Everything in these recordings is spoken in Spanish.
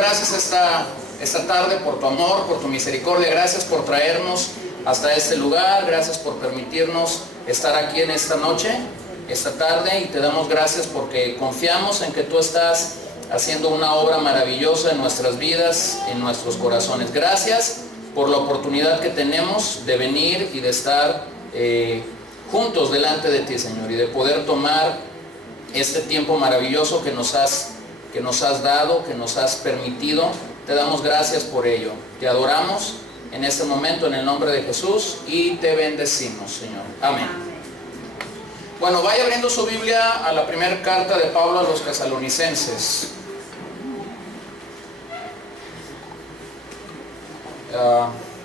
gracias esta tarde por tu amor, por tu misericordia. Gracias por traernos hasta este lugar. Gracias por permitirnos estar aquí en esta noche, esta tarde. Y te damos gracias porque confiamos en que tú estás haciendo una obra maravillosa en nuestras vidas, en nuestros corazones. Gracias por la oportunidad que tenemos de venir y de estar juntos delante de ti, Señor, y de poder tomar este tiempo maravilloso que nos has dado, que nos has permitido. Te damos gracias por ello. Te adoramos en este momento en el nombre de Jesús y te bendecimos, Señor. Amén. Bueno, vaya abriendo su Biblia a la primera carta de Pablo a los tesalonicenses.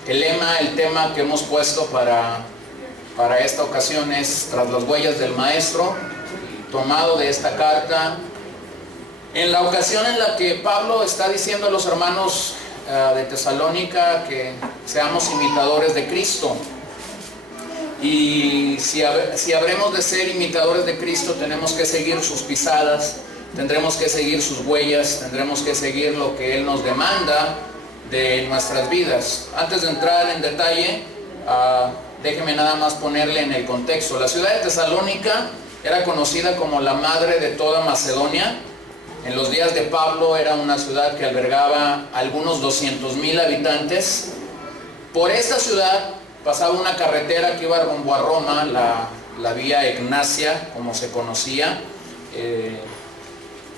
El tema que hemos puesto para esta ocasión es Tras las huellas del Maestro, tomado de esta carta. En la ocasión en la que Pablo está diciendo a los hermanos de Tesalónica que seamos imitadores de Cristo. Y si habremos de ser imitadores de Cristo, tenemos que seguir sus pisadas, tendremos que seguir sus huellas, tendremos que seguir lo que Él nos demanda de nuestras vidas. Antes de entrar en detalle, déjeme nada más ponerle en el contexto. La ciudad de Tesalónica era conocida como la madre de toda Macedonia. En los días de Pablo era una ciudad que albergaba algunos 200,000 habitantes. Por esta ciudad pasaba una carretera que iba rumbo a Roma, la vía Egnacia, como se conocía.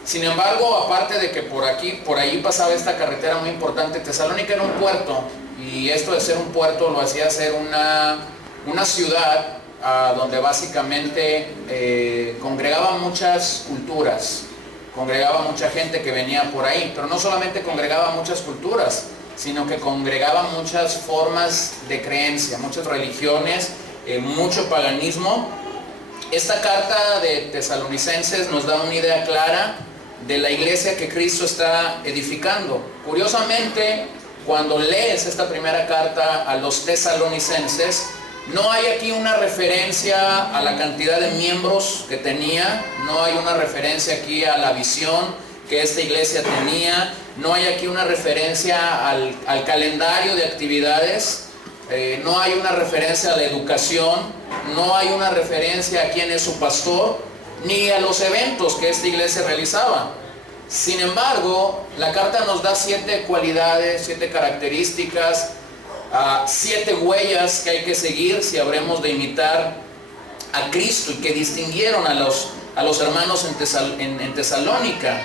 Sin embargo, aparte de que por ahí pasaba esta carretera muy importante, Tesalónica era un puerto, y esto de ser un puerto lo hacía ser una ciudad donde básicamente congregaba muchas culturas. Congregaba mucha gente que venía por ahí, pero no solamente congregaba muchas culturas, sino que congregaba muchas formas de creencia, muchas religiones, mucho paganismo. Esta carta de Tesalonicenses nos da una idea clara de la iglesia que Cristo está edificando. Curiosamente, cuando lees esta primera carta a los tesalonicenses, no hay aquí una referencia a la cantidad de miembros que tenía, no hay una referencia aquí a la visión que esta iglesia tenía, no hay aquí una referencia al calendario de actividades, no hay una referencia a la educación, no hay una referencia a quién es su pastor, ni a los eventos que esta iglesia realizaba. Sin embargo, la carta nos da 7 cualidades, 7 características, 7 huellas que hay que seguir si habremos de imitar a Cristo, y que distinguieron a los hermanos en Tesalónica.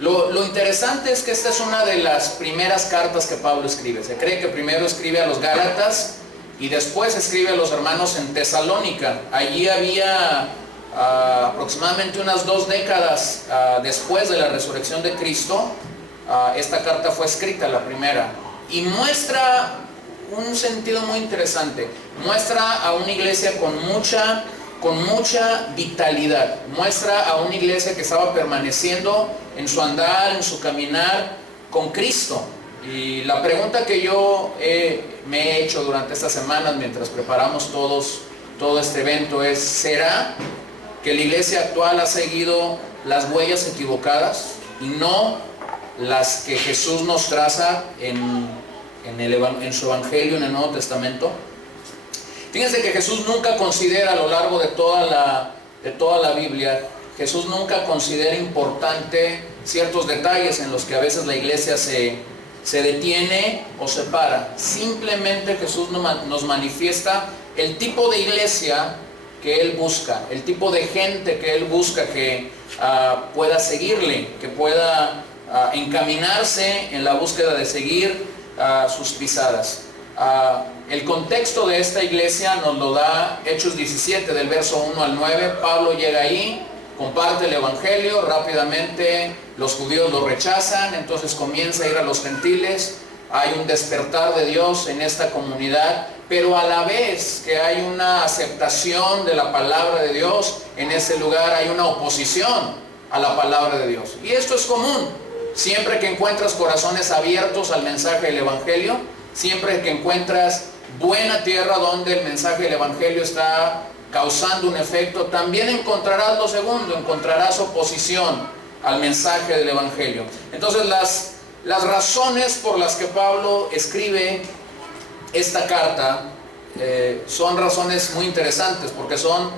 Lo interesante es que esta es una de las primeras cartas que Pablo escribe. Se cree que primero escribe a los Gálatas y después escribe a los hermanos en Tesalónica. Allí había aproximadamente unas 2 décadas después de la resurrección de Cristo. Esta carta fue escrita, la primera, y muestra un sentido muy interesante. Muestra a una iglesia con mucha vitalidad. Muestra a una iglesia que estaba permaneciendo en su andar, en su caminar con Cristo. Y la pregunta que yo me he hecho durante estas semanas mientras preparamos todo este evento es: ¿será que la iglesia actual ha seguido las huellas equivocadas y no las que Jesús nos traza en su Evangelio, en el Nuevo Testamento? Fíjense que Jesús nunca considera, a lo largo de toda la Biblia, Jesús nunca considera importante ciertos detalles en los que a veces la iglesia se detiene o se para. Simplemente Jesús nos manifiesta el tipo de iglesia que Él busca, el tipo de gente que Él busca que pueda seguirle, que pueda encaminarse en la búsqueda de seguir sus pisadas. El contexto de esta iglesia nos lo da Hechos 17, del verso 1 al 9. Pablo llega ahí, comparte el evangelio, rápidamente los judíos lo rechazan, entonces comienza a ir a los gentiles. Hay un despertar de Dios en esta comunidad, pero a la vez que hay una aceptación de la palabra de Dios, en ese lugar hay una oposición a la palabra de Dios. Y esto es común. Siempre que encuentras corazones abiertos al mensaje del evangelio, siempre que encuentras buena tierra donde el mensaje del evangelio está causando un efecto, también encontrarás lo segundo, encontrarás oposición al mensaje del evangelio. Entonces Las razones por las que Pablo escribe esta carta son razones muy interesantes, porque son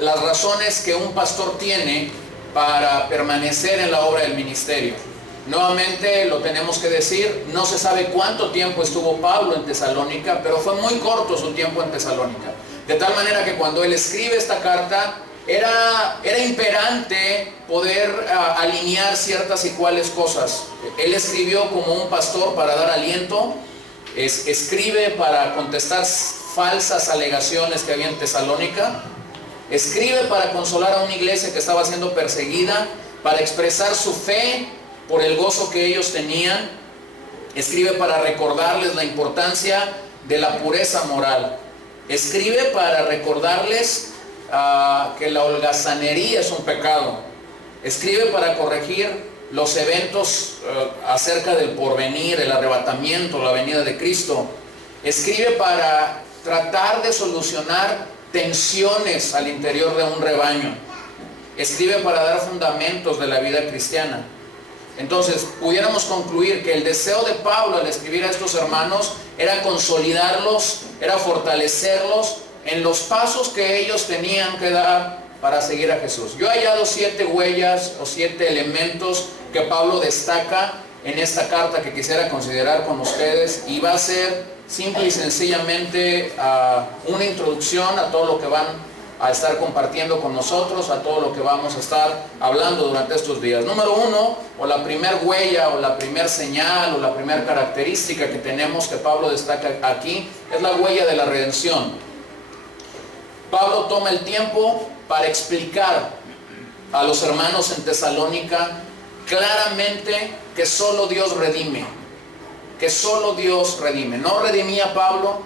las razones que un pastor tiene para permanecer en la obra del ministerio. Nuevamente lo tenemos que decir, no se sabe cuánto tiempo estuvo Pablo en Tesalónica, pero fue muy corto su tiempo en Tesalónica. De tal manera que cuando él escribe esta carta, era imperante poder alinear ciertas y cuales cosas. Él escribió como un pastor para dar aliento, escribe para contestar falsas alegaciones que había en Tesalónica, escribe para consolar a una iglesia que estaba siendo perseguida, para expresar su fe por el gozo que ellos tenían, escribe para recordarles la importancia de la pureza moral, escribe para recordarles que la holgazanería es un pecado, escribe para corregir los eventos acerca del porvenir, el arrebatamiento, la venida de Cristo, escribe para tratar de solucionar tensiones al interior de un rebaño, escribe para dar fundamentos de la vida cristiana. Entonces, pudiéramos concluir que el deseo de Pablo al escribir a estos hermanos era consolidarlos, era fortalecerlos en los pasos que ellos tenían que dar para seguir a Jesús. Yo he hallado 7 huellas o 7 elementos que Pablo destaca en esta carta que quisiera considerar con ustedes, y va a ser simple y sencillamente una introducción a todo lo que van a estar compartiendo con nosotros, a todo lo que vamos a estar hablando durante estos días. Número 1, o la primer huella, o la primer señal, o la primera característica que tenemos que Pablo destaca aquí, es la huella de la redención. Pablo toma el tiempo para explicar a los hermanos en Tesalónica claramente que solo Dios redime, que solo Dios redime. No redimía Pablo,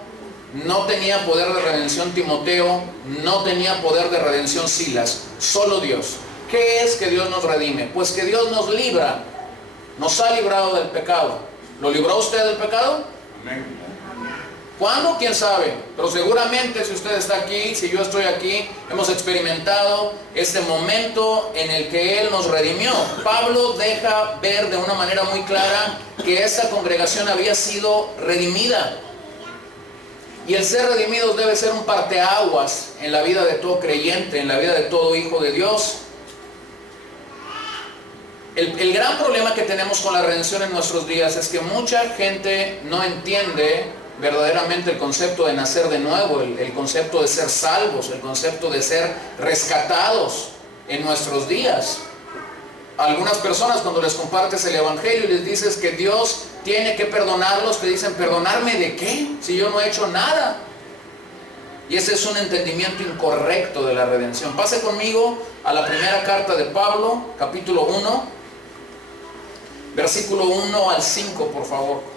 no tenía poder de redención Timoteo, no tenía poder de redención Silas, solo Dios. ¿Qué es que Dios nos redime? Pues que Dios nos libra, nos ha librado del pecado. ¿Lo libró usted del pecado? Amén. ¿Cuándo? ¿Quién sabe? Pero seguramente si usted está aquí, si yo estoy aquí, hemos experimentado este momento en el que Él nos redimió. Pablo deja ver de una manera muy clara que esta congregación había sido redimida. Y el ser redimidos debe ser un parteaguas en la vida de todo creyente, en la vida de todo hijo de Dios. El gran problema que tenemos con la redención en nuestros días es que mucha gente no entiende verdaderamente el concepto de nacer de nuevo, el concepto de ser salvos, el concepto de ser rescatados en nuestros días. Algunas personas, cuando les compartes el evangelio y les dices que Dios tiene que perdonarlos, te dicen: ¿perdonarme de qué? Si yo no he hecho nada. Y ese es un entendimiento incorrecto de la redención. Pase conmigo a la primera carta de Pablo, capítulo 1, versículo 1 al 5, por favor.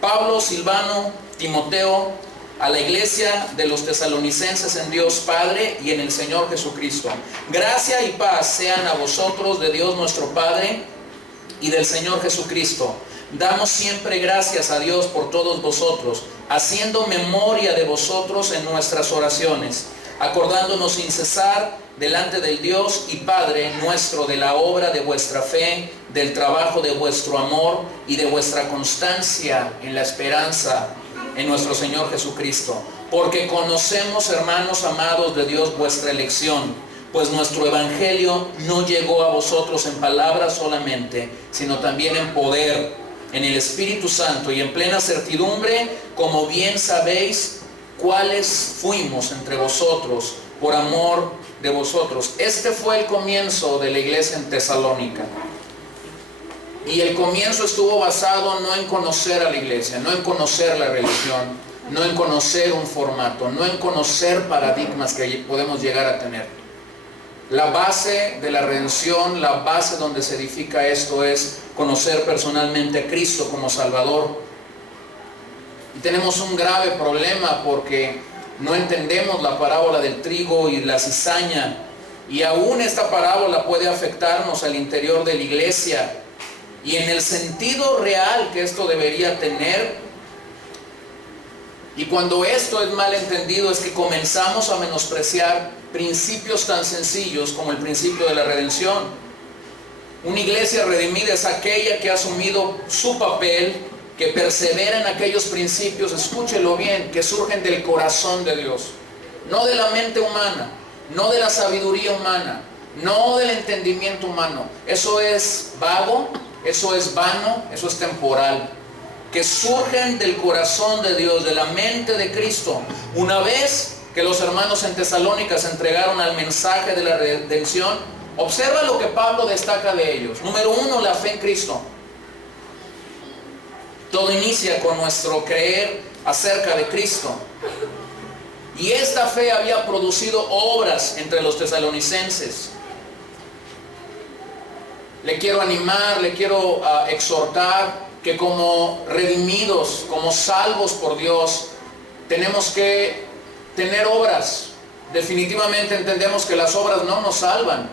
Pablo, Silvano, Timoteo, a la iglesia de los tesalonicenses en Dios Padre y en el Señor Jesucristo. Gracia y paz sean a vosotros de Dios nuestro Padre y del Señor Jesucristo. Damos siempre gracias a Dios por todos vosotros, haciendo memoria de vosotros en nuestras oraciones, acordándonos sin cesar delante del Dios y Padre nuestro de la obra de vuestra fe, del trabajo de vuestro amor y de vuestra constancia en la esperanza en nuestro Señor Jesucristo. Porque conocemos, hermanos amados de Dios, vuestra elección, pues nuestro evangelio no llegó a vosotros en palabras solamente, sino también en poder, en el Espíritu Santo y en plena certidumbre, como bien sabéis cuáles fuimos entre vosotros por amor de vosotros. Este fue el comienzo de la iglesia en Tesalónica. Y el comienzo estuvo basado no en conocer a la iglesia, no en conocer la religión, no en conocer un formato, no en conocer paradigmas que podemos llegar a tener. La base de la redención, la base donde se edifica esto es conocer personalmente a Cristo como Salvador. Y tenemos un grave problema porque no entendemos la parábola del trigo y la cizaña, y aún esta parábola puede afectarnos al interior de la iglesia y en el sentido real que esto debería tener. Y cuando esto es mal entendido es que comenzamos a menospreciar principios tan sencillos como el principio de la redención. Una iglesia redimida es aquella que ha asumido su papel, que persevera en aquellos principios, escúchelo bien, que surgen del corazón de Dios, no de la mente humana, no de la sabiduría humana, no del entendimiento humano. Eso es vago, eso es vano, eso es temporal. Que surgen del corazón de Dios, de la mente de Cristo. Una vez que los hermanos en Tesalónica se entregaron al mensaje de la redención, observa lo que Pablo destaca de ellos. Número 1, la fe en Cristo. Todo inicia con nuestro creer acerca de Cristo. Y esta fe había producido obras entre los tesalonicenses. Le quiero animar, le quiero exhortar que como redimidos, como salvos por Dios, tenemos que tener obras. Definitivamente entendemos que las obras no nos salvan,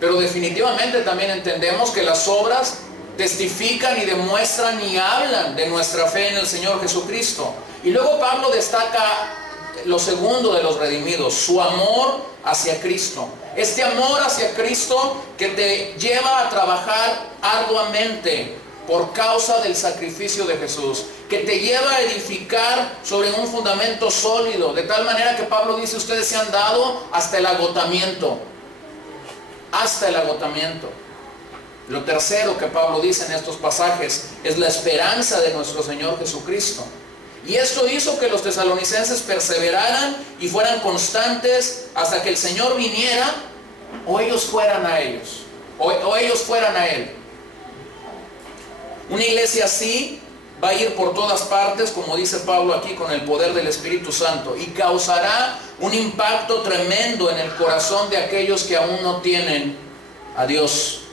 pero definitivamente también entendemos que las obras testifican y demuestran y hablan de nuestra fe en el Señor Jesucristo. Y luego Pablo destaca lo segundo de los redimidos, su amor hacia Cristo. Este amor hacia Cristo que te lleva a trabajar arduamente por causa del sacrificio de Jesús, que te lleva a edificar sobre un fundamento sólido, de tal manera que Pablo dice, ustedes se han dado hasta el agotamiento, hasta el agotamiento. Lo tercero que Pablo dice en estos pasajes es la esperanza de nuestro Señor Jesucristo. Y esto hizo que los tesalonicenses perseveraran y fueran constantes hasta que el Señor viniera, o ellos fueran a ellos, o ellos fueran a Él. Una iglesia así va a ir por todas partes, como dice Pablo aquí, con el poder del Espíritu Santo, y causará un impacto tremendo en el corazón de aquellos que aún no tienen a Dios.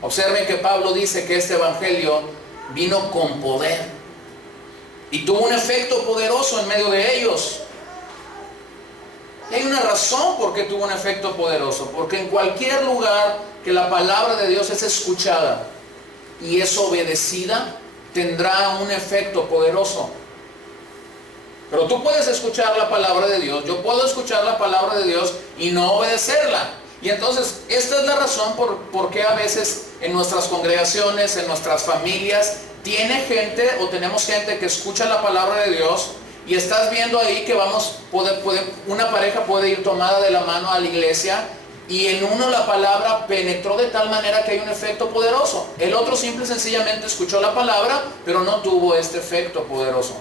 Observen que Pablo dice que este evangelio vino con poder y tuvo un efecto poderoso en medio de ellos. Y hay una razón por qué tuvo un efecto poderoso, porque en cualquier lugar que la palabra de Dios es escuchada y es obedecida, tendrá un efecto poderoso. Pero tú puedes escuchar la palabra de Dios, yo puedo escuchar la palabra de Dios y no obedecerla. Y entonces esta es la razón por qué a veces en nuestras congregaciones, en nuestras familias, tenemos gente que escucha la palabra de Dios, y estás viendo ahí que una pareja puede ir tomada de la mano a la iglesia, y en uno la palabra penetró de tal manera que hay un efecto poderoso. El otro simple y sencillamente escuchó la palabra, pero no tuvo este efecto poderoso.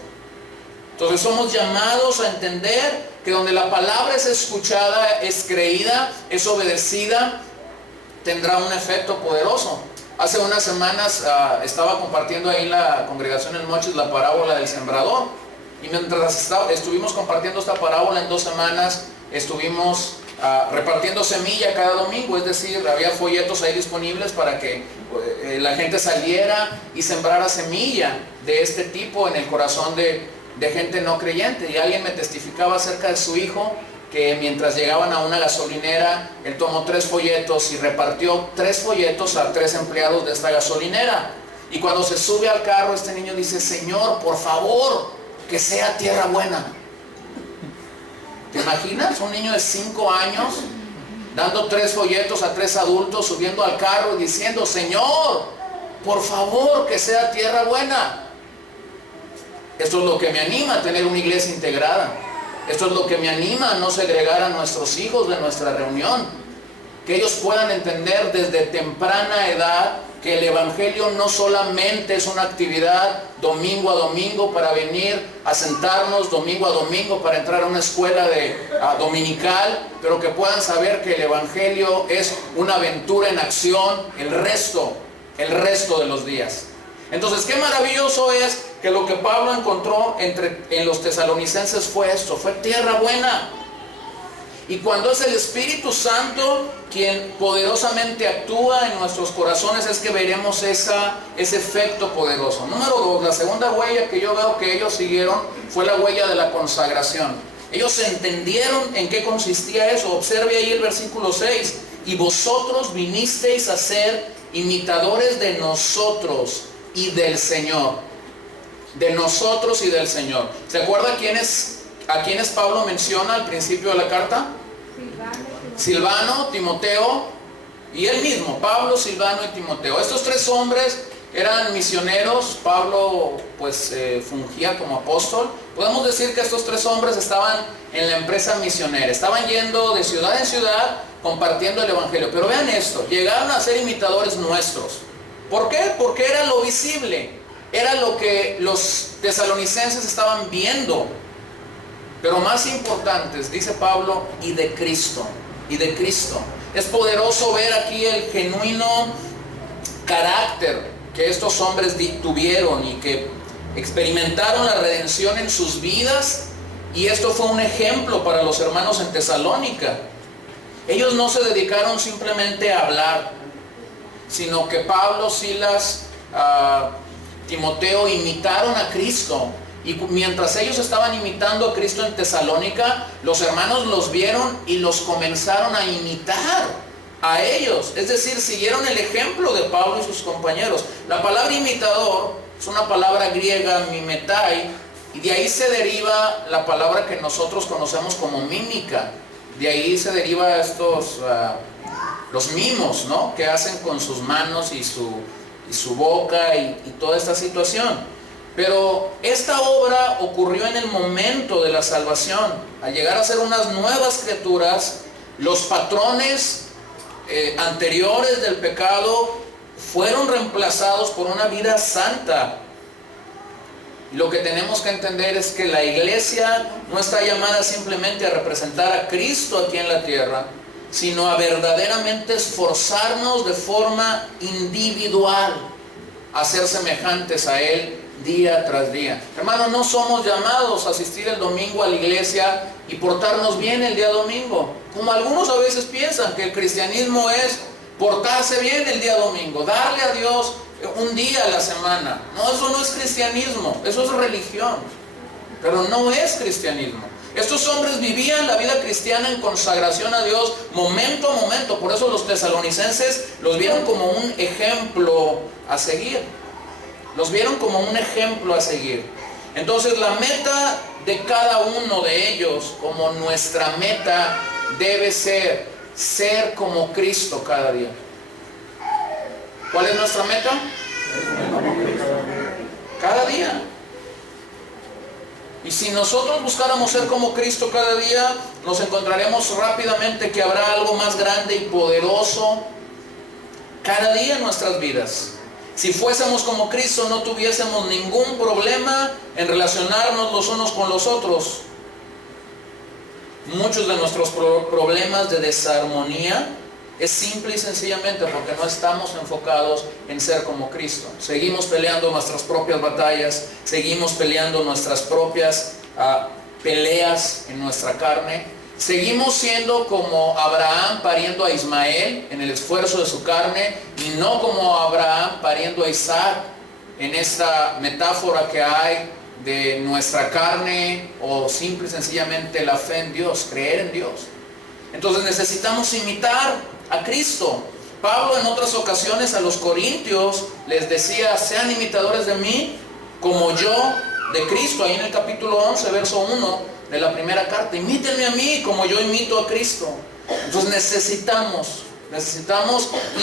Entonces somos llamados a entender que donde la palabra es escuchada, es creída, es obedecida, tendrá un efecto poderoso. Hace unas semanas estaba compartiendo ahí en la congregación en Mochis la parábola del sembrador. Y mientras estuvimos compartiendo esta parábola en 2 semanas, estuvimos repartiendo semilla cada domingo. Es decir, había folletos ahí disponibles para que la gente saliera y sembrara semilla de este tipo en el corazón de gente no creyente. Y alguien me testificaba acerca de su hijo, que mientras llegaban a una gasolinera, él tomó 3 folletos y repartió 3 folletos a 3 empleados de esta gasolinera. Y cuando se sube al carro, este niño dice, Señor, por favor, que sea tierra buena. ¿Te imaginas? Un niño de 5 años dando 3 folletos a 3 adultos, subiendo al carro y diciendo, Señor, por favor, que sea tierra buena. Esto es lo que me anima a tener una iglesia integrada. Esto es lo que me anima a no segregar a nuestros hijos de nuestra reunión. Que ellos puedan entender desde temprana edad que el evangelio no solamente es una actividad domingo a domingo para venir a sentarnos, domingo a domingo para entrar a una escuela dominical, pero que puedan saber que el evangelio es una aventura en acción el resto de los días. Entonces, qué maravilloso es que lo que Pablo encontró en los tesalonicenses fue esto, fue tierra buena. Y cuando es el Espíritu Santo quien poderosamente actúa en nuestros corazones, es que veremos ese efecto poderoso. Número 2, la segunda huella que yo veo que ellos siguieron fue la huella de la consagración. Ellos entendieron en qué consistía eso. Observe ahí el versículo 6. Y vosotros vinisteis a ser imitadores de nosotros y del Señor. De nosotros y del Señor. ¿Se acuerda a quiénes Pablo menciona al principio de la carta? Silvano, Timoteo y él mismo, Pablo, Silvano y Timoteo. Estos tres hombres eran misioneros. Pablo pues fungía como apóstol. Podemos decir que estos tres hombres estaban en la empresa misionera, estaban yendo de ciudad en ciudad compartiendo el evangelio. Pero vean esto, llegaron a ser imitadores nuestros. ¿Por qué? Porque era lo visible, era lo que los tesalonicenses estaban viendo. Pero más importantes, dice Pablo, y de Cristo, y de Cristo. Es poderoso ver aquí el genuino carácter que estos hombres tuvieron y que experimentaron la redención en sus vidas, y esto fue un ejemplo para los hermanos en Tesalónica. Ellos no se dedicaron simplemente a hablar, sino que Pablo, Silas, Timoteo imitaron a Cristo, y mientras ellos estaban imitando a Cristo en Tesalónica, los hermanos los vieron y los comenzaron a imitar a ellos, es decir, siguieron el ejemplo de Pablo y sus compañeros. La palabra imitador es una palabra griega, mimetai, y de ahí se deriva la palabra que nosotros conocemos como mímica. De ahí se deriva los mimos, ¿no?, que hacen con sus manos y su boca y toda esta situación. Pero esta obra ocurrió en el momento de la salvación. Al llegar a ser unas nuevas criaturas, los patrones anteriores del pecado fueron reemplazados por una vida santa. Y lo que tenemos que entender es que la iglesia no está llamada simplemente a representar a Cristo aquí en la tierra, sino a verdaderamente esforzarnos de forma individual a ser semejantes a Él día tras día. Hermanos, no somos llamados a asistir el domingo a la iglesia y portarnos bien el día domingo, como algunos a veces piensan que el cristianismo es portarse bien el día domingo, darle a Dios un día a la semana. No, eso no es cristianismo, eso es religión, pero no es cristianismo. Estos hombres vivían la vida cristiana en consagración a Dios momento a momento. Por eso los tesalonicenses los vieron como un ejemplo a seguir. Los vieron como un ejemplo a seguir. Entonces la meta de cada uno de ellos, como nuestra meta, debe ser como Cristo cada día. ¿Cuál es nuestra meta? Cada día. Y si nosotros buscáramos ser como Cristo cada día, nos encontraremos rápidamente que habrá algo más grande y poderoso cada día en nuestras vidas. Si fuésemos como Cristo, no tuviésemos ningún problema en relacionarnos los unos con los otros. Muchos de nuestros problemas de desarmonía es simple y sencillamente porque no estamos enfocados en ser como Cristo. Seguimos peleando nuestras propias batallas, seguimos peleando nuestras propias peleas en nuestra carne. Seguimos siendo como Abraham pariendo a Ismael en el esfuerzo de su carne, y no como Abraham pariendo a Isaac en esta metáfora que hay de nuestra carne, o simple y sencillamente la fe en Dios, creer en Dios. Entonces necesitamos imitar a Cristo. Pablo en otras ocasiones a los corintios les decía: sean imitadores de mí como yo de Cristo. Ahí en el capítulo 11, verso 1 de la primera carta: imítenme a mí como yo imito a Cristo. Entonces necesitamos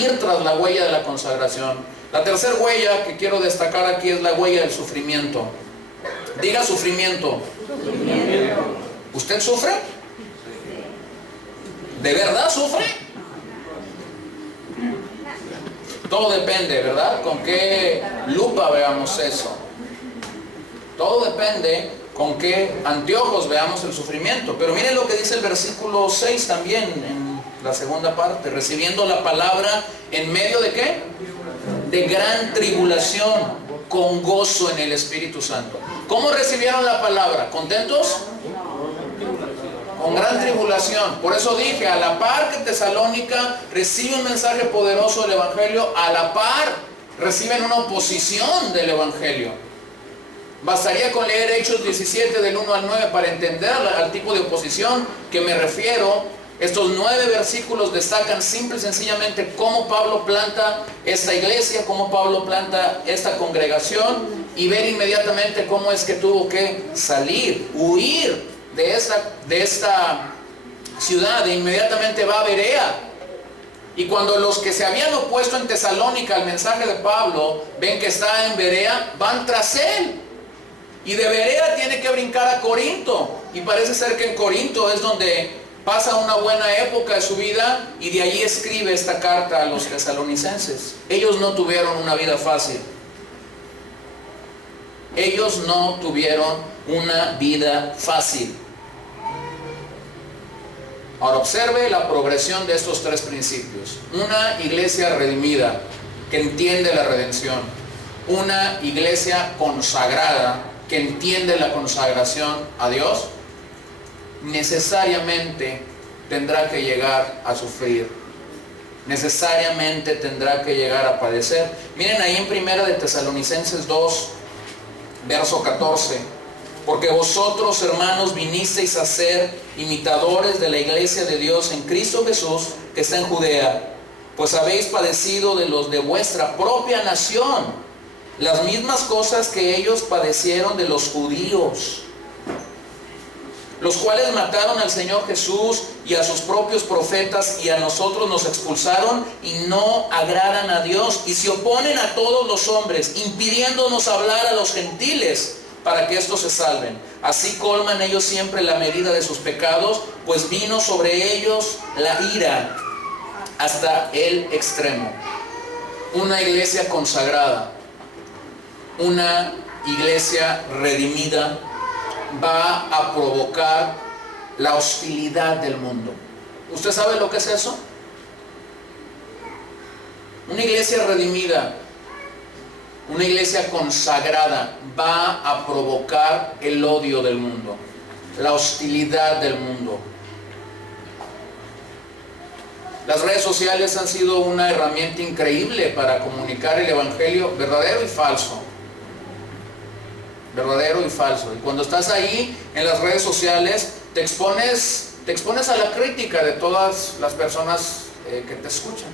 ir tras la huella de la consagración. La tercera huella que quiero destacar aquí es la huella del sufrimiento. Diga sufrimiento. ¿Usted sufre? ¿De verdad sufre? Todo depende, ¿verdad? ¿Con qué lupa veamos eso? Todo depende con qué anteojos veamos el sufrimiento. Pero miren lo que dice el versículo 6 también, en la segunda parte: recibiendo la palabra en medio de ¿qué? De gran tribulación, con gozo en el Espíritu Santo. ¿Cómo recibieron la palabra? ¿Contentos? Con gran tribulación. Por eso dije, a la par que Tesalónica recibe un mensaje poderoso del Evangelio, a la par reciben una oposición del Evangelio. Bastaría con leer Hechos 17 del 1 al 9 para entender al tipo de oposición que me refiero. Estos 9 versículos destacan simple y sencillamente cómo Pablo planta esta iglesia, cómo Pablo planta esta congregación, y ver inmediatamente cómo es que tuvo que salir, huir de esta ciudad. E inmediatamente va a Berea. Y cuando los que se habían opuesto en Tesalónica al mensaje de Pablo ven que está en Berea, van tras él. Y de Berea tiene que brincar a Corinto. Y parece ser que en Corinto es donde pasa una buena época de su vida, y de allí escribe esta carta a los tesalonicenses. Ellos no tuvieron una vida fácil. Ellos no tuvieron una vida fácil. Ahora observe la progresión de estos tres principios. Una iglesia redimida, que entiende la redención. Una iglesia consagrada, que entiende la consagración a Dios, necesariamente tendrá que llegar a sufrir. Necesariamente tendrá que llegar a padecer. Miren ahí en Primera de Tesalonicenses 2, verso 14. Porque vosotros, hermanos, vinisteis a ser imitadores de la iglesia de Dios en Cristo Jesús, que está en Judea, pues habéis padecido de los de vuestra propia nación las mismas cosas que ellos padecieron de los judíos, los cuales mataron al Señor Jesús y a sus propios profetas, y a nosotros nos expulsaron y no agradan a Dios, y se oponen a todos los hombres, impidiéndonos hablar a los gentiles para que estos se salven. Así colman ellos siempre la medida de sus pecados, pues vino sobre ellos la ira hasta el extremo. Una iglesia consagrada, una iglesia redimida, va a provocar la hostilidad del mundo. ¿Usted sabe lo que es eso? Una iglesia redimida, una iglesia consagrada, va a provocar el odio del mundo, la hostilidad del mundo. Las redes sociales han sido una herramienta increíble para comunicar el evangelio verdadero y falso. Verdadero y falso. Y cuando estás ahí en las redes sociales, te expones a la crítica de todas las personas que te escuchan.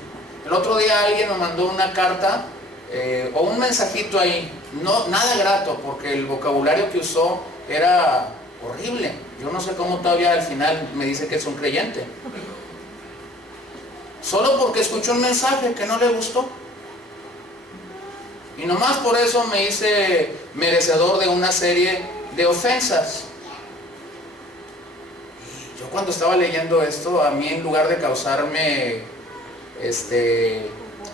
El otro día alguien me mandó una carta o un mensajito ahí, no, nada grato, porque el vocabulario que usó era horrible. Yo no sé cómo todavía al final me dice que es un creyente, solo porque escuchó un mensaje que no le gustó, y nomás por eso me hice merecedor de una serie de ofensas. Y yo cuando estaba leyendo esto, a mí en lugar de causarme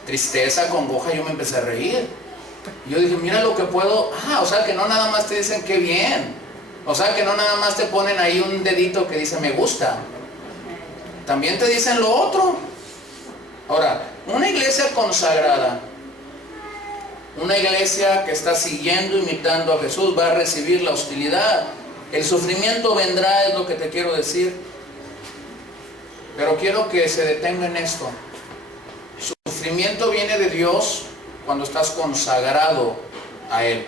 tristeza, congoja, yo me empecé a reír. Y yo dije, mira lo que puedo. O sea que no nada más te dicen qué bien, o sea que no nada más te ponen ahí un dedito que dice me gusta, también te dicen lo otro. Ahora, una iglesia consagrada, una iglesia que está siguiendo, imitando a Jesús, va a recibir la hostilidad. El sufrimiento vendrá, es lo que te quiero decir. Pero quiero que se detenga en esto. Sufrimiento viene de Dios cuando estás consagrado a Él.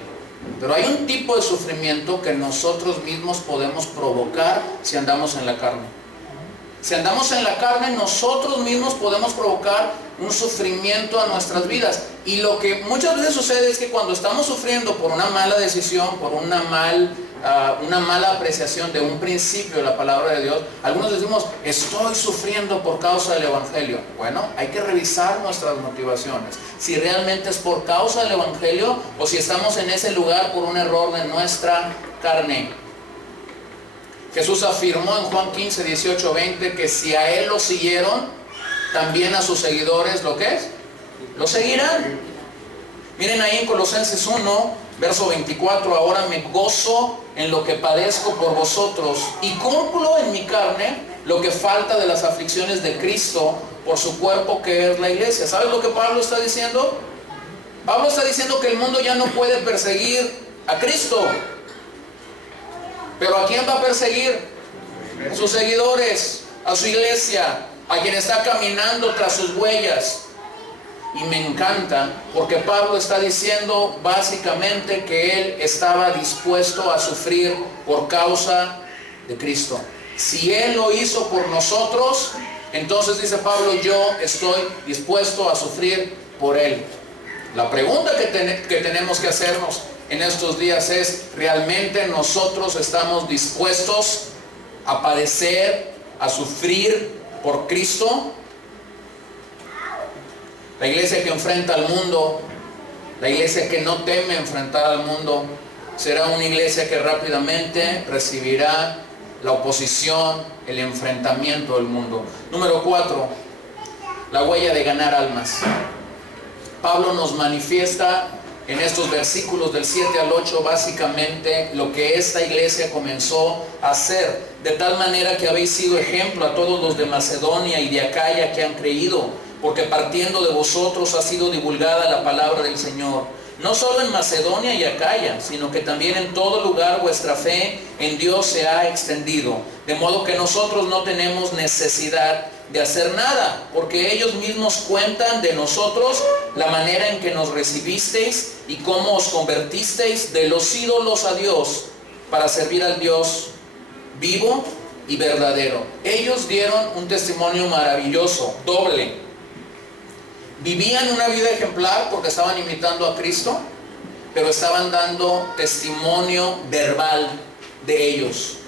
Pero hay un tipo de sufrimiento que nosotros mismos podemos provocar si andamos en la carne. Si andamos en la carne, nosotros mismos podemos provocar un sufrimiento a nuestras vidas. Y lo que muchas veces sucede es que cuando estamos sufriendo por una mala decisión, por una mala apreciación de un principio de la palabra de Dios, algunos decimos, estoy sufriendo por causa del evangelio. Bueno, hay que revisar nuestras motivaciones, si realmente es por causa del evangelio o si estamos en ese lugar por un error de nuestra carne. Jesús afirmó en Juan 15, 18, 20 que si a Él lo siguieron, también a sus seguidores, ¿lo que es? Lo seguirán. Miren ahí en Colosenses 1, verso 24, ahora me gozo en lo que padezco por vosotros y cumplo en mi carne lo que falta de las aflicciones de Cristo por su cuerpo, que es la iglesia. ¿Sabes lo que Pablo está diciendo? Pablo está diciendo que el mundo ya no puede perseguir a Cristo. ¿Pero a quién va a perseguir? A sus seguidores, a su iglesia, a quien está caminando tras sus huellas. Y me encanta porque Pablo está diciendo básicamente que él estaba dispuesto a sufrir por causa de Cristo. Si Él lo hizo por nosotros, entonces dice Pablo, yo estoy dispuesto a sufrir por Él. La pregunta que tenemos que hacernos en estos días es, ¿realmente nosotros estamos dispuestos a padecer, a sufrir por Cristo? La iglesia que enfrenta al mundo, la iglesia que no teme enfrentar al mundo, será una iglesia que rápidamente recibirá la oposición, el enfrentamiento del mundo. Número 4, la huella de ganar almas. Pablo nos manifiesta en estos versículos del 7 al 8 básicamente lo que esta iglesia comenzó a hacer, de tal manera que habéis sido ejemplo a todos los de Macedonia y de Acaya que han creído, porque partiendo de vosotros ha sido divulgada la palabra del Señor, no solo en Macedonia y Acaya, sino que también en todo lugar vuestra fe en Dios se ha extendido, de modo que nosotros no tenemos necesidad de hacer nada, porque ellos mismos cuentan de nosotros la manera en que nos recibisteis y cómo os convertisteis de los ídolos a Dios para servir al Dios vivo y verdadero. Ellos dieron un testimonio maravilloso, doble. Vivían una vida ejemplar porque estaban imitando a Cristo, pero estaban dando testimonio verbal de ellos.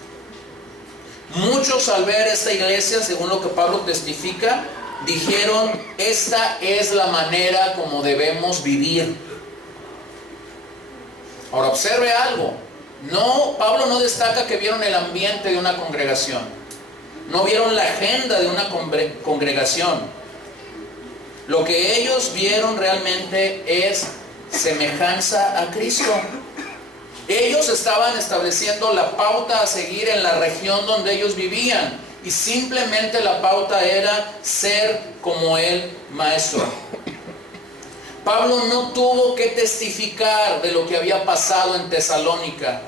Muchos al ver esta iglesia, según lo que Pablo testifica, dijeron, esta es la manera como debemos vivir. Ahora observe algo, Pablo no destaca que vieron el ambiente de una congregación, no vieron la agenda de una congregación. Lo que ellos vieron realmente es semejanza a Cristo. Ellos estaban estableciendo la pauta a seguir en la región donde ellos vivían, y simplemente la pauta era ser como el maestro. Pablo no tuvo que testificar de lo que había pasado en Tesalónica.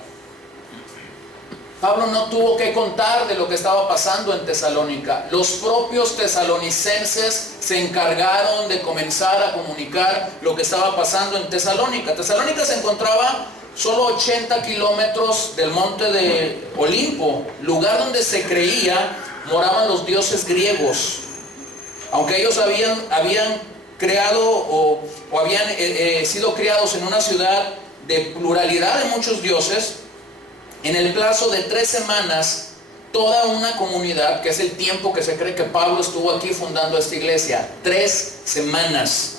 Pablo no tuvo que contar de lo que estaba pasando en Tesalónica. Los propios tesalonicenses se encargaron de comenzar a comunicar lo que estaba pasando en Tesalónica. Tesalónica se encontraba solo 80 kilómetros del monte de Olimpo, lugar donde se creía moraban los dioses griegos. Aunque ellos habían creado o habían sido criados en una ciudad de pluralidad de muchos dioses, en el plazo de 3 semanas, toda una comunidad, que es el tiempo que se cree que Pablo estuvo aquí fundando esta iglesia, 3 semanas.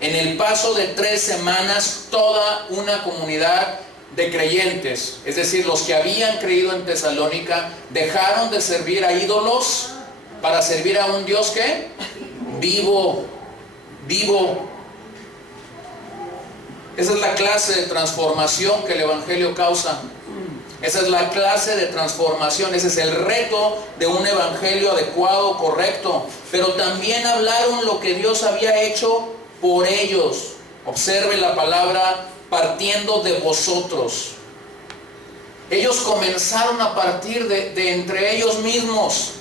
En el paso de 3 semanas, toda una comunidad de creyentes, es decir, los que habían creído en Tesalónica, dejaron de servir a ídolos para servir a un Dios que vivo. Esa es la clase de transformación que el evangelio causa. Esa es la clase de transformación, ese es el reto de un evangelio adecuado, correcto. Pero también hablaron lo que Dios había hecho por ellos. Observe la palabra partiendo de vosotros. Ellos comenzaron a partir de entre ellos mismos.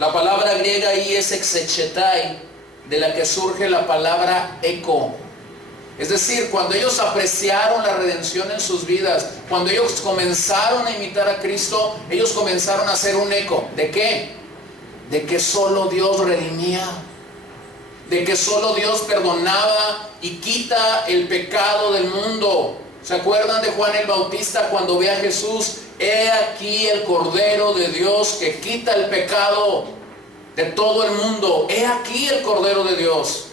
La palabra griega ahí es exechetai, de la que surge la palabra eco. Es decir, cuando ellos apreciaron la redención en sus vidas, cuando ellos comenzaron a imitar a Cristo, ellos comenzaron a hacer un eco. ¿De qué? De que solo Dios redimía, de que solo Dios perdonaba y quita el pecado del mundo. ¿Se acuerdan de Juan el Bautista cuando ve a Jesús? He aquí el Cordero de Dios que quita el pecado de todo el mundo. He aquí el Cordero de Dios.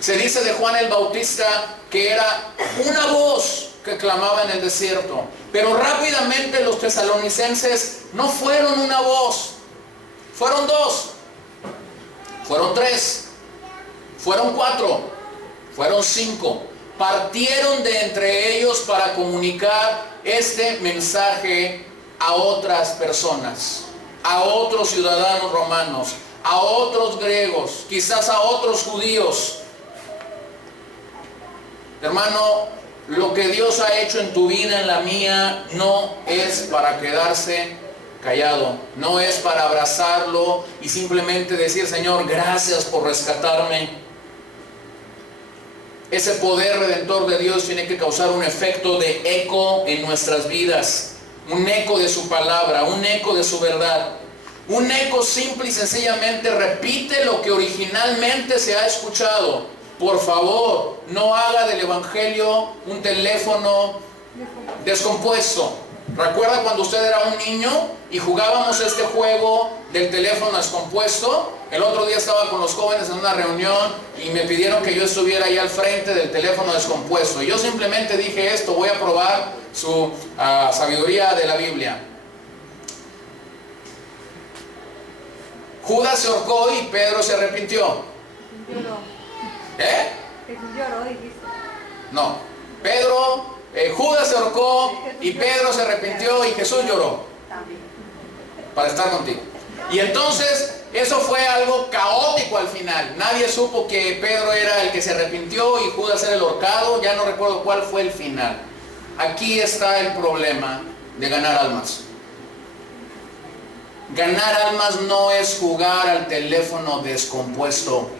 Se dice de Juan el Bautista que era una voz que clamaba en el desierto. Pero rápidamente los tesalonicenses no fueron una voz, fueron 2, fueron 3, fueron 4, fueron 5. Partieron de entre ellos para comunicar este mensaje a otras personas, a otros ciudadanos romanos, a otros griegos, quizás a otros judíos. Hermano, lo que Dios ha hecho en tu vida, en la mía, no es para quedarse callado, no es para abrazarlo y simplemente decir, Señor, gracias por rescatarme. Ese poder redentor de Dios tiene que causar un efecto de eco en nuestras vidas, un eco de su palabra, un eco de su verdad. Un eco simple y sencillamente repite lo que originalmente se ha escuchado. Por favor, no haga del evangelio un teléfono descompuesto. ¿Recuerda cuando usted era un niño y jugábamos este juego del teléfono descompuesto? El otro día estaba con los jóvenes en una reunión y me pidieron que yo estuviera ahí al frente del teléfono descompuesto. Y yo simplemente dije esto, voy a probar su sabiduría de la Biblia. Judas se ahorcó y Pedro se arrepintió. Lloró. Jesús lloró, dijiste. No, Judas se ahorcó y Pedro se arrepintió y Jesús lloró. Para estar contigo. Y entonces eso fue algo caótico al final. Nadie supo que Pedro era el que se arrepintió y Judas era el ahorcado. Ya no recuerdo cuál fue el final. Aquí está el problema de ganar almas. Ganar almas no es jugar al teléfono descompuesto.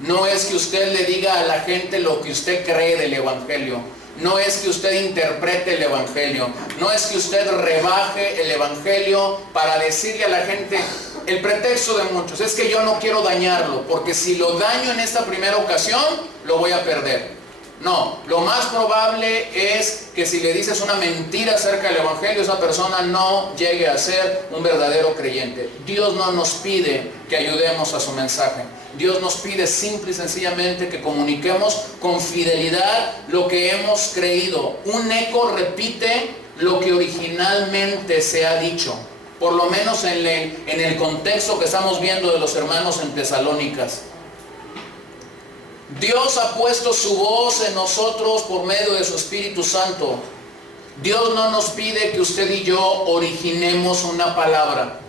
No es que usted le diga a la gente lo que usted cree del Evangelio. No es que usted interprete el Evangelio. No es que usted rebaje el Evangelio para decirle a la gente. El pretexto de muchos es que yo no quiero dañarlo, porque si lo daño en esta primera ocasión, lo voy a perder. No, lo más probable es que si le dices una mentira acerca del Evangelio, esa persona no llegue a ser un verdadero creyente. Dios no nos pide que ayudemos a su mensaje. Dios nos pide simple y sencillamente que comuniquemos con fidelidad lo que hemos creído. Un eco repite lo que originalmente se ha dicho, por lo menos en el contexto que estamos viendo de los hermanos en Tesalónicas. Dios ha puesto su voz en nosotros por medio de su Espíritu Santo. Dios no nos pide que usted y yo originemos una palabra.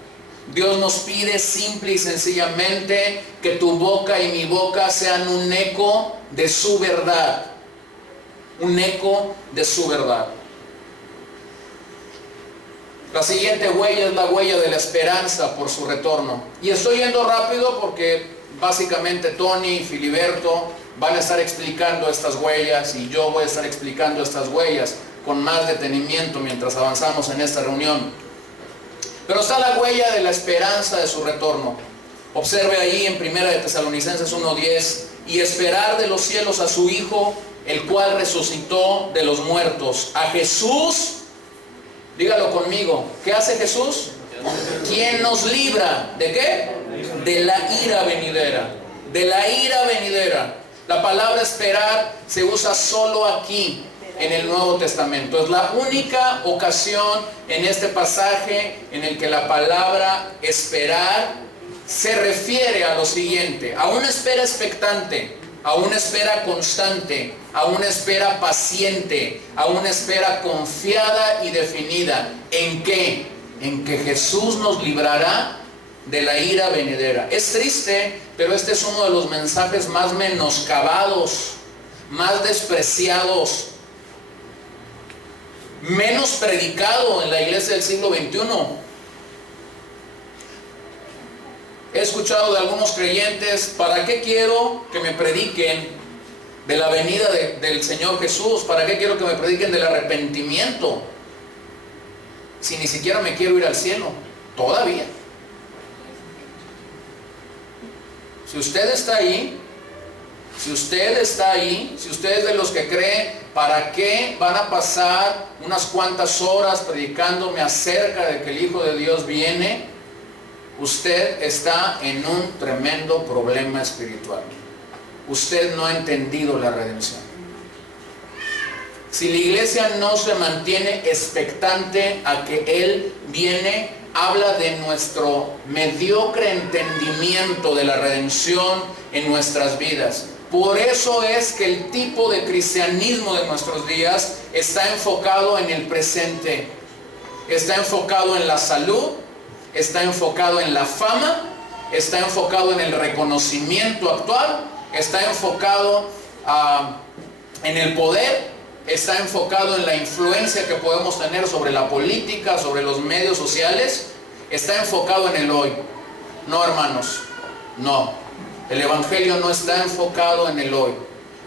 Dios nos pide simple y sencillamente que tu boca y mi boca sean un eco de su verdad. Un eco de su verdad. La siguiente huella es la huella de la esperanza por su retorno. Y estoy yendo rápido porque básicamente Tony y Filiberto van a estar explicando estas huellas y yo voy a estar explicando estas huellas con más detenimiento mientras avanzamos en esta reunión. Pero está la huella de la esperanza de su retorno. Observe ahí en 1 de Tesalonicenses 1:10, y esperar de los cielos a su Hijo, el cual resucitó de los muertos, a Jesús. Dígalo conmigo, ¿qué hace Jesús? ¿Quién nos libra? ¿De qué? De la ira venidera. De la ira venidera. La palabra esperar se usa solo aquí en el Nuevo Testamento. Es la única ocasión en este pasaje en el que la palabra esperar se refiere a lo siguiente: a una espera expectante, a una espera constante, a una espera paciente, a una espera confiada y definida. ¿En qué? En que Jesús nos librará de la ira venidera. Es triste, pero este es uno de los mensajes más menoscabados, más despreciados, menos predicado en la iglesia del siglo XXI. He escuchado de algunos creyentes: ¿para qué quiero que me prediquen de la venida del Señor Jesús? ¿Para qué quiero que me prediquen del arrepentimiento? Si ni siquiera me quiero ir al cielo, todavía. Si usted está ahí, si usted es de los que cree, ¿para qué van a pasar unas cuantas horas predicándome acerca de que el Hijo de Dios viene? Usted está en un tremendo problema espiritual. Usted no ha entendido la redención. Si la iglesia no se mantiene expectante a que Él viene, habla de nuestro mediocre entendimiento de la redención en nuestras vidas. Por eso es que el tipo de cristianismo de nuestros días está enfocado en el presente, está enfocado en la salud, está enfocado en la fama, está enfocado en el reconocimiento actual, está enfocado en el poder, está enfocado en la influencia que podemos tener sobre la política, sobre los medios sociales, está enfocado en el hoy. No, hermanos, no. El Evangelio no está enfocado en el hoy.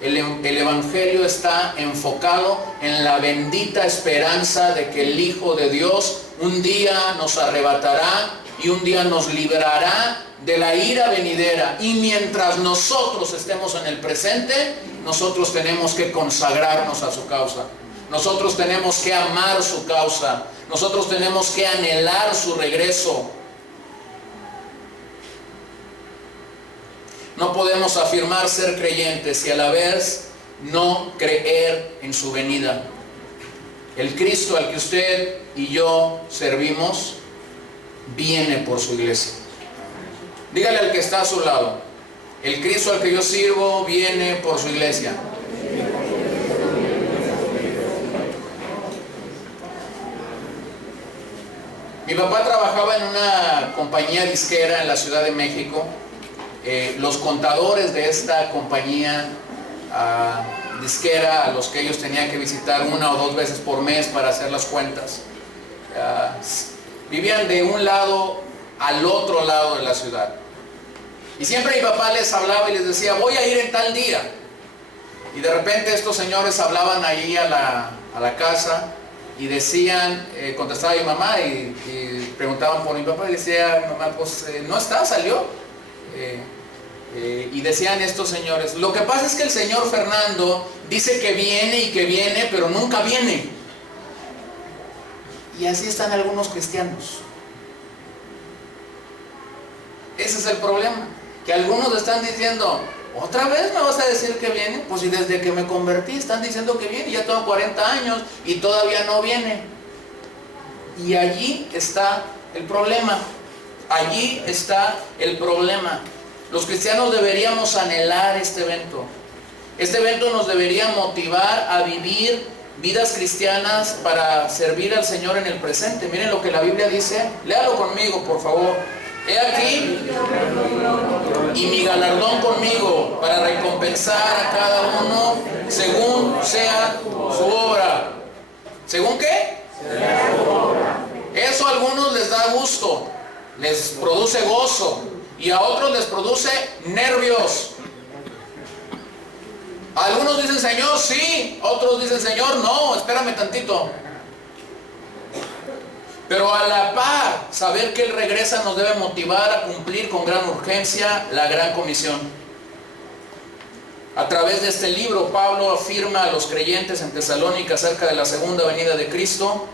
El Evangelio está enfocado en la bendita esperanza de que el Hijo de Dios un día nos arrebatará y un día nos librará de la ira venidera. Y mientras nosotros estemos en el presente, nosotros tenemos que consagrarnos a su causa. Nosotros tenemos que amar su causa. Nosotros tenemos que anhelar su regreso. No podemos afirmar ser creyentes y a la vez no creer en su venida. El Cristo al que usted y yo servimos viene por su iglesia. Dígale al que está a su lado: el Cristo al que yo sirvo viene por su iglesia. Mi papá trabajaba en una compañía disquera en la Ciudad de México. Los contadores de esta compañía disquera, a los que ellos tenían que visitar 1 o 2 veces por mes para hacer las cuentas, vivían de un lado al otro lado de la ciudad. Y siempre mi papá les hablaba y les decía: voy a ir en tal día. Y de repente estos señores hablaban ahí a la casa y decían, contestaba mi mamá y preguntaban por mi papá y decía mi mamá: pues no está, salió. Y decían estos señores: lo que pasa es que el señor Fernando dice que viene, pero nunca viene. Y así están algunos cristianos. Ese es el problema, que algunos están diciendo: ¿otra vez me vas a decir que viene? Pues si desde que me convertí están diciendo que viene, ya tengo 40 años y todavía no viene. Y allí está el problema. Allí está el problema. Los cristianos deberíamos anhelar este evento. Este evento nos debería motivar a vivir vidas cristianas para servir al Señor en el presente. Miren lo que la Biblia dice. Léalo conmigo, por favor. He aquí y mi galardón conmigo para recompensar a cada uno según sea su obra. ¿Según qué? Eso a algunos les da gusto, les produce gozo, y a otros les produce nervios. Algunos dicen: Señor, sí. Otros dicen: Señor, no, espérame tantito. Pero a la par, saber que Él regresa nos debe motivar a cumplir con gran urgencia la gran comisión. A través de este libro, Pablo afirma a los creyentes en Tesalónica acerca de la segunda venida de Cristo.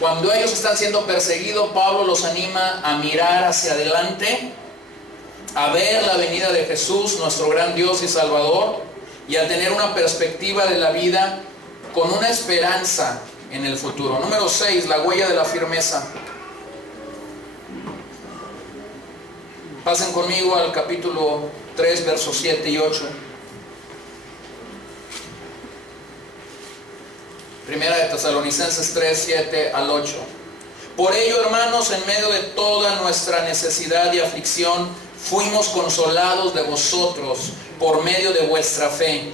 Cuando ellos están siendo perseguidos, Pablo los anima a mirar hacia adelante, a ver la venida de Jesús, nuestro gran Dios y Salvador, y a tener una perspectiva de la vida con una esperanza en el futuro. Número 6, la huella de la firmeza. Pasen conmigo al capítulo 3, versos 7 y 8. Primera de Tesalonicenses 3, 7 al 8. Por ello, hermanos, en medio de toda nuestra necesidad y aflicción, fuimos consolados de vosotros por medio de vuestra fe,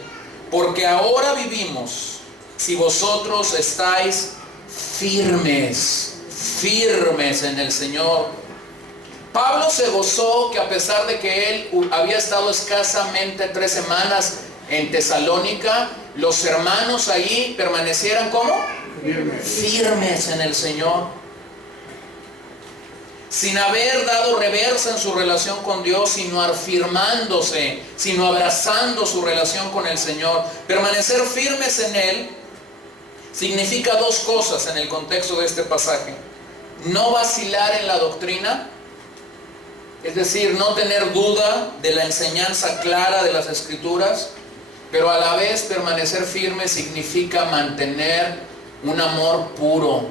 porque ahora vivimos si vosotros estáis firmes en el Señor. Pablo se gozó que a pesar de que él había estado escasamente 3 semanas en Tesalónica, los hermanos allí permanecieran ¿cómo? Firmes en el Señor, sin haber dado reversa en su relación con Dios, sino afirmándose, sino abrazando su relación con el Señor. Permanecer firmes en Él significa 2 cosas en el contexto de este pasaje: no vacilar en la doctrina, es decir, no tener duda de la enseñanza clara de las Escrituras, pero a la vez permanecer firme significa mantener un amor puro.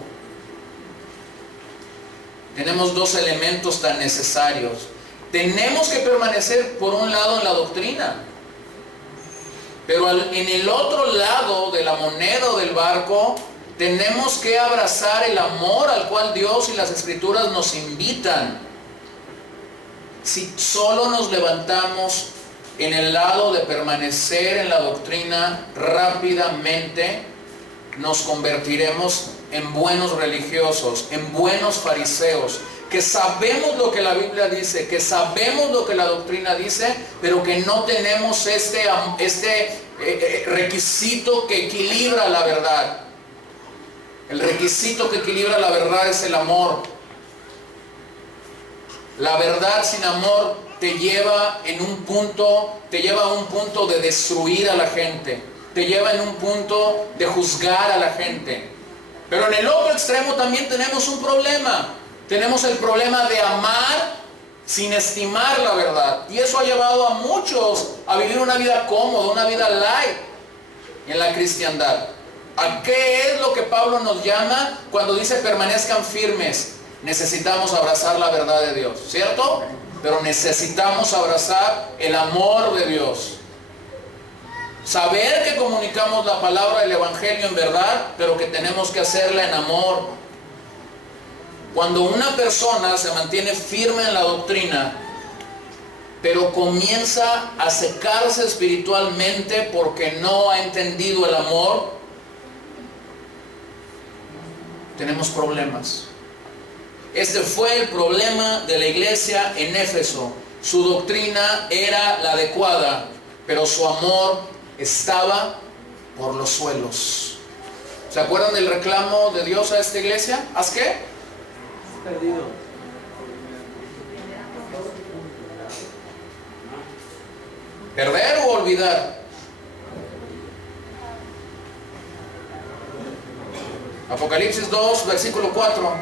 Tenemos 2 elementos tan necesarios. Tenemos que permanecer por un lado en la doctrina, pero en el otro lado de la moneda o del barco tenemos que abrazar el amor al cual Dios y las Escrituras nos invitan. Si solo nos levantamos en el lado de permanecer en la doctrina, rápidamente nos convertiremos en buenos religiosos, en buenos fariseos, que sabemos lo que la Biblia dice, que sabemos lo que la doctrina dice, pero que no tenemos este requisito que equilibra la verdad. El requisito que equilibra la verdad es el amor. La verdad sin amor te lleva a un punto de destruir a la gente. te lleva en un punto de juzgar a la gente. Pero en el otro extremo también tenemos un problema. Tenemos el problema de amar sin estimar la verdad. Y eso ha llevado a muchos a vivir una vida cómoda, una vida light en la cristiandad. ¿A qué es lo que Pablo nos llama cuando dice permanezcan firmes? Necesitamos abrazar la verdad de Dios, ¿cierto? Pero necesitamos abrazar el amor de Dios. Saber que comunicamos la palabra del Evangelio en verdad, pero que tenemos que hacerla en amor. Cuando una persona se mantiene firme en la doctrina, pero comienza a secarse espiritualmente porque no ha entendido el amor, tenemos problemas. Este fue el problema de la iglesia en Éfeso. Su doctrina era la adecuada, pero su amor estaba por los suelos. ¿Se acuerdan del reclamo de Dios a esta iglesia? ¿Haz qué? Perdido. ¿Perder o olvidar? Apocalipsis 2, versículo 4.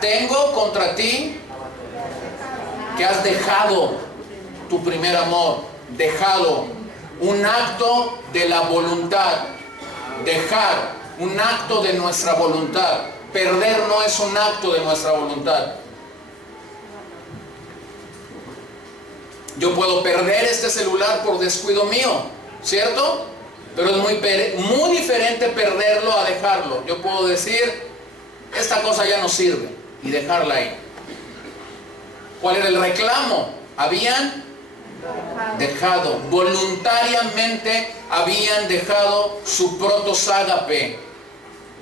Tengo contra ti que has dejado tu primer amor. Dejado, un acto de la voluntad. Dejar, un acto de nuestra voluntad. Perder no es un acto de nuestra voluntad. Yo puedo perder este celular por descuido mío, ¿cierto? Pero es muy diferente perderlo a dejarlo. Yo puedo decir, esta cosa ya no sirve, y dejarla ahí. ¿Cuál era el reclamo? Habían dejado, voluntariamente habían dejado su protoságape,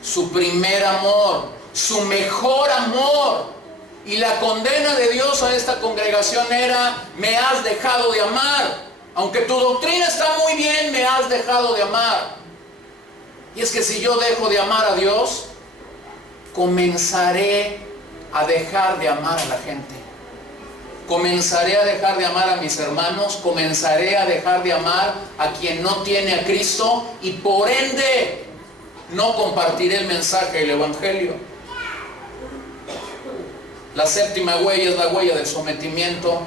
su primer amor, su mejor amor. Y la condena de Dios a esta congregación era, me has dejado de amar. Aunque tu doctrina está muy bien, me has dejado de amar. Y es que si yo dejo de amar a Dios, comenzaré a dejar de amar a la gente. Comenzaré a dejar de amar a mis hermanos, comenzaré a dejar de amar a quien no tiene a Cristo y por ende no compartiré el mensaje del Evangelio. La séptima huella es la huella del sometimiento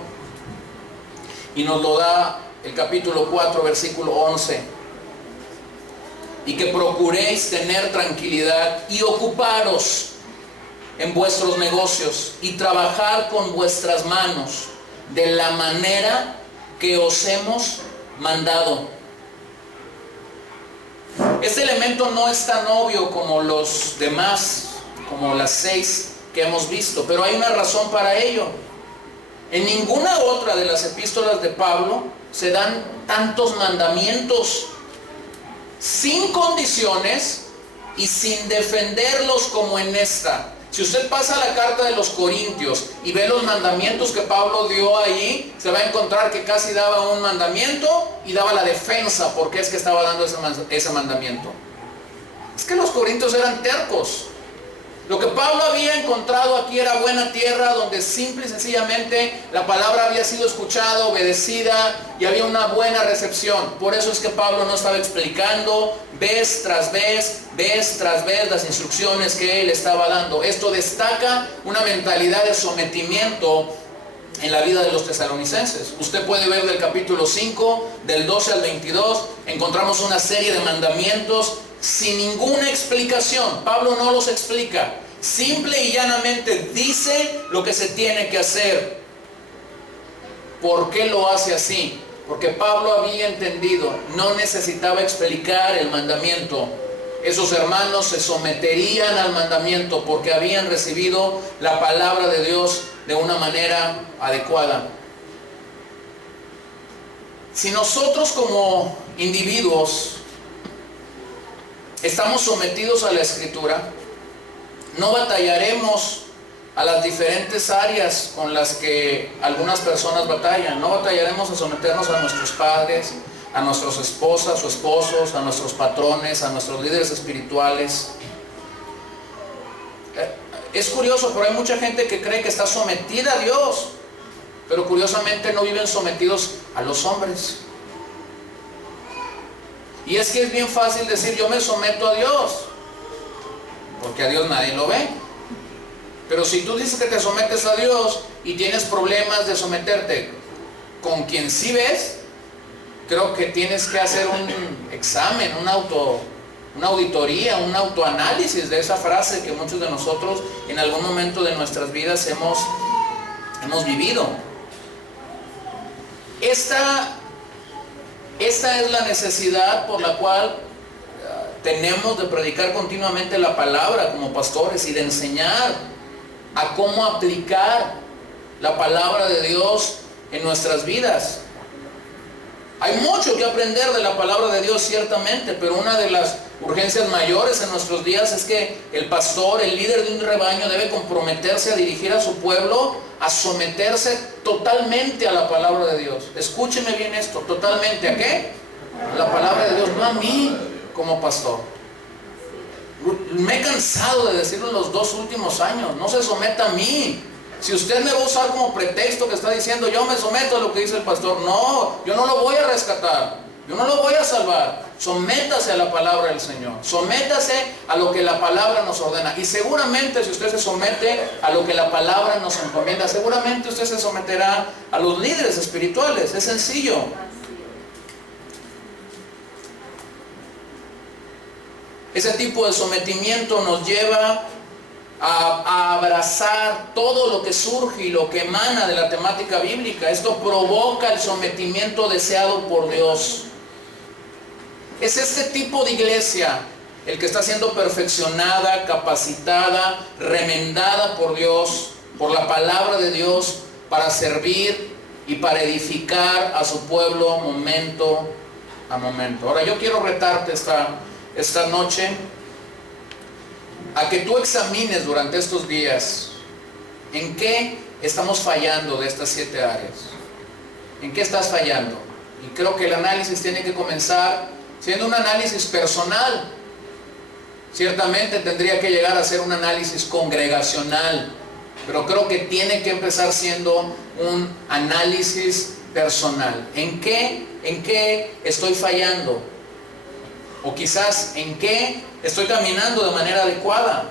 y nos lo da el capítulo 4, versículo 11. Y que procuréis tener tranquilidad y ocuparos en vuestros negocios y trabajar con vuestras manos de la manera que os hemos mandado. Este elemento no es tan obvio como los demás, como las 6 que hemos visto, pero hay una razón para ello. En ninguna otra de las epístolas de Pablo se dan tantos mandamientos sin condiciones y sin defenderlos como en esta. Si usted pasa la carta de los Corintios y ve los mandamientos que Pablo dio ahí, se va a encontrar que casi daba un mandamiento y daba la defensa porque es que estaba dando ese mandamiento. Es que los corintios eran tercos. Lo que Pablo había encontrado aquí era buena tierra donde simple y sencillamente la palabra había sido escuchada, obedecida y había una buena recepción. Por eso es que Pablo no estaba explicando vez tras vez las instrucciones que él estaba dando. Esto destaca una mentalidad de sometimiento en la vida de los tesalonicenses. Usted puede ver del capítulo 5, del 12 al 22, encontramos una serie de mandamientos sin ninguna explicación. Pablo no los explica, simple y llanamente dice lo que se tiene que hacer. ¿Por qué lo hace así? Porque Pablo había entendido, no necesitaba explicar el mandamiento. Esos hermanos se someterían al mandamiento porque habían recibido la palabra de Dios de una manera adecuada. Si nosotros como individuos estamos sometidos a la Escritura, no batallaremos a las diferentes áreas con las que algunas personas batallan. No batallaremos a someternos a nuestros padres, a nuestras esposas o esposos, a nuestros patrones, a nuestros líderes espirituales. Es curioso, pero hay mucha gente que cree que está sometida a Dios, pero curiosamente no viven sometidos a los hombres. Y es que es bien fácil decir, yo me someto a Dios, porque a Dios nadie lo ve. Pero si tú dices que te sometes a Dios y tienes problemas de someterte con quien sí ves, creo que tienes que hacer un examen, una auditoría, un autoanálisis de esa frase que muchos de nosotros en algún momento de nuestras vidas hemos vivido. Esta es la necesidad por la cual tenemos de predicar continuamente la palabra como pastores y de enseñar a cómo aplicar la palabra de Dios en nuestras vidas. Hay mucho que aprender de la palabra de Dios, ciertamente, pero una de las urgencias mayores en nuestros días es que el pastor, el líder de un rebaño, debe comprometerse a dirigir a su pueblo, a someterse totalmente a la palabra de Dios. Escúcheme bien esto, totalmente. ¿A qué? A la palabra de Dios, no a mí como pastor. Me he cansado de decirlo en los 2 últimos años, no se someta a mí. Si usted me va a usar como pretexto que está diciendo, yo me someto a lo que dice el pastor, no, yo no lo voy a rescatar, yo no lo voy a salvar. Sométase a la palabra del Señor, sométase a lo que la palabra nos ordena. Y seguramente si usted se somete a lo que la palabra nos encomienda, seguramente usted se someterá a los líderes espirituales. Es sencillo. Ese tipo de sometimiento nos lleva a abrazar todo lo que surge y lo que emana de la temática bíblica. Esto provoca el sometimiento deseado por Dios. Es este tipo de iglesia el que está siendo perfeccionada, capacitada, remendada por Dios, por la palabra de Dios, para servir y para edificar a su pueblo momento a momento. Ahora yo quiero retarte esta noche a que tú examines durante estos días en qué estamos fallando de estas 7 áreas. ¿En qué estás fallando? Y creo que el análisis tiene que comenzar siendo un análisis personal. Ciertamente tendría que llegar a ser un análisis congregacional, pero creo que tiene que empezar siendo un análisis personal. ¿En qué estoy fallando? O quizás en qué estoy caminando de manera adecuada.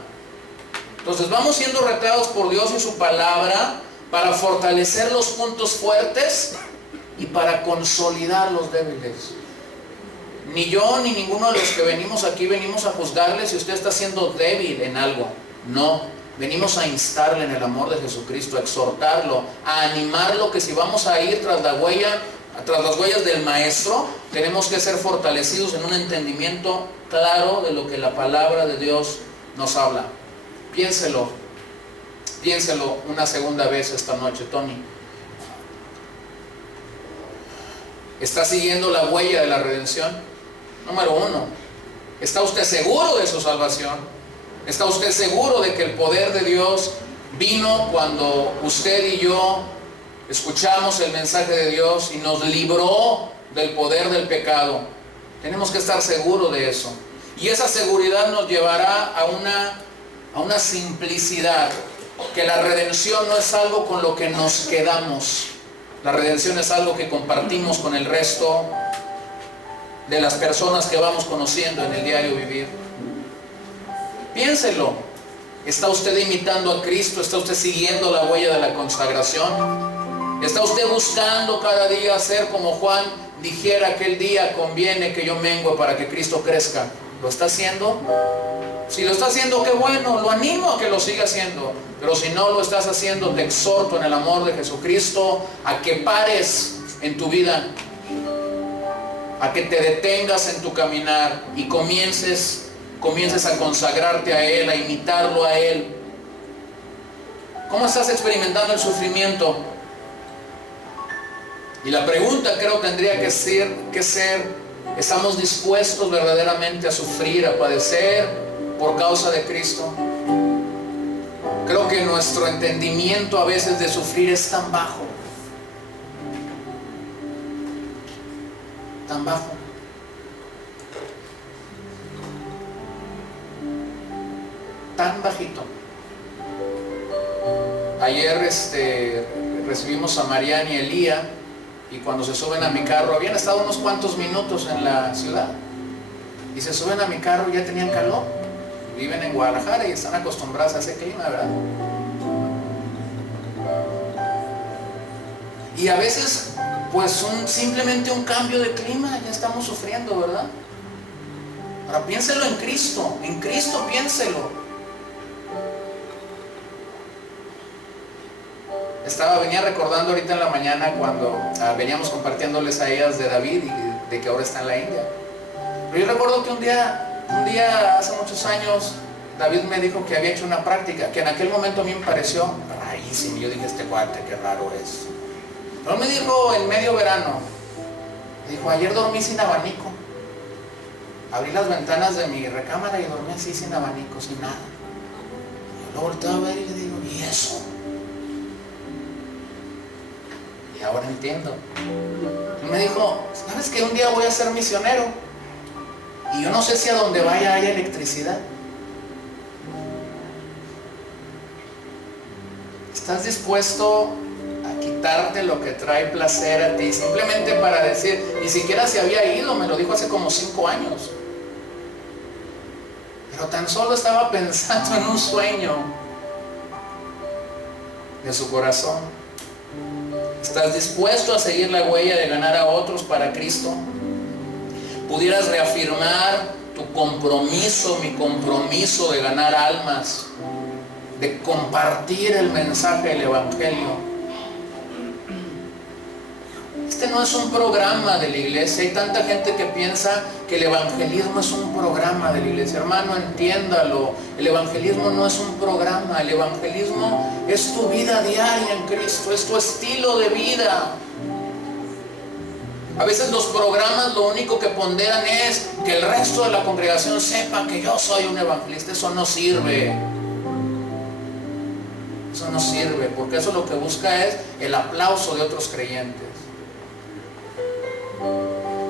Entonces vamos siendo retados por Dios y su palabra para fortalecer los puntos fuertes y para consolidar los débiles. Ni yo ni ninguno de los que venimos aquí venimos a juzgarle si usted está siendo débil en algo. No, venimos a instarle en el amor de Jesucristo, a exhortarlo, a animarlo que si vamos a ir tras las huellas del Maestro, tenemos que ser fortalecidos en un entendimiento claro de lo que la palabra de Dios nos habla. Piénselo una segunda vez esta noche, Tony. ¿Está siguiendo la huella de la redención? Número 1, ¿está usted seguro de su salvación? ¿Está usted seguro de que el poder de Dios vino cuando usted y yo escuchamos el mensaje de Dios y nos libró del poder del pecado? Tenemos que estar seguros de eso. Y esa seguridad nos llevará a una simplicidad, que la redención no es algo con lo que nos quedamos. La redención es algo que compartimos con el resto de las personas que vamos conociendo en el diario vivir. Piénselo. ¿Está usted imitando a Cristo? ¿Está usted siguiendo la huella de la consagración? ¿Está usted buscando cada día ser como Juan dijera aquel día, conviene que yo mengue para que Cristo crezca? ¿Lo está haciendo? Si lo está haciendo, qué bueno, lo animo a que lo siga haciendo. Pero si no lo estás haciendo, te exhorto en el amor de Jesucristo a que pares en tu vida, a que te detengas en tu caminar y comiences a consagrarte a Él, a imitarlo a Él. ¿Cómo estás experimentando el sufrimiento? Y la pregunta creo tendría que ser, ¿estamos dispuestos verdaderamente a sufrir, a padecer por causa de Cristo? Creo que nuestro entendimiento a veces de sufrir es tan bajo, tan bajo. Tan bajito. Ayer recibimos a Mariana y Elía, y cuando se suben a mi carro, habían estado unos cuantos minutos en la ciudad. y se suben a mi carro y ya tenían calor. Viven en Guadalajara y están acostumbrados a ese clima, ¿verdad? Y a veces, pues simplemente un cambio de clima, ya estamos sufriendo, ¿verdad? Ahora piénselo en Cristo piénselo. Venía recordando ahorita en la mañana cuando veníamos compartiéndoles a ellas de David y de que ahora está en la India. Pero yo recuerdo que un día hace muchos años, David me dijo que había hecho una práctica que en aquel momento a mí me pareció rarísimo. Yo dije, este cuate, qué raro es. Pero me dijo en medio verano, me dijo, ayer dormí sin abanico. Abrí las ventanas de mi recámara y dormí así sin abanico, sin nada. Yo lo volteo a ver y le digo, ¿y eso? Y ahora entiendo. Y me dijo, ¿sabes que un día voy a ser misionero? Y yo no sé si a donde vaya haya electricidad. ¿Estás dispuesto a quitarte lo que trae placer a ti? Simplemente para decir, ni siquiera se había ido, me lo dijo hace como 5 años. Pero tan solo estaba pensando en un sueño de su corazón. ¿Estás dispuesto a seguir la huella de ganar a otros para Cristo? ¿Pudieras reafirmar tu compromiso, mi compromiso de ganar almas, de compartir el mensaje del Evangelio? Este no es un programa de la iglesia. Hay tanta gente que piensa que el evangelismo es un programa de la iglesia. Hermano, entiéndalo. El evangelismo no es un programa. El evangelismo es tu vida diaria en Cristo. Es tu estilo de vida. A veces los programas lo único que ponderan es que el resto de la congregación sepa que yo soy un evangelista. Eso no sirve. Eso no sirve, porque eso lo que busca es el aplauso de otros creyentes.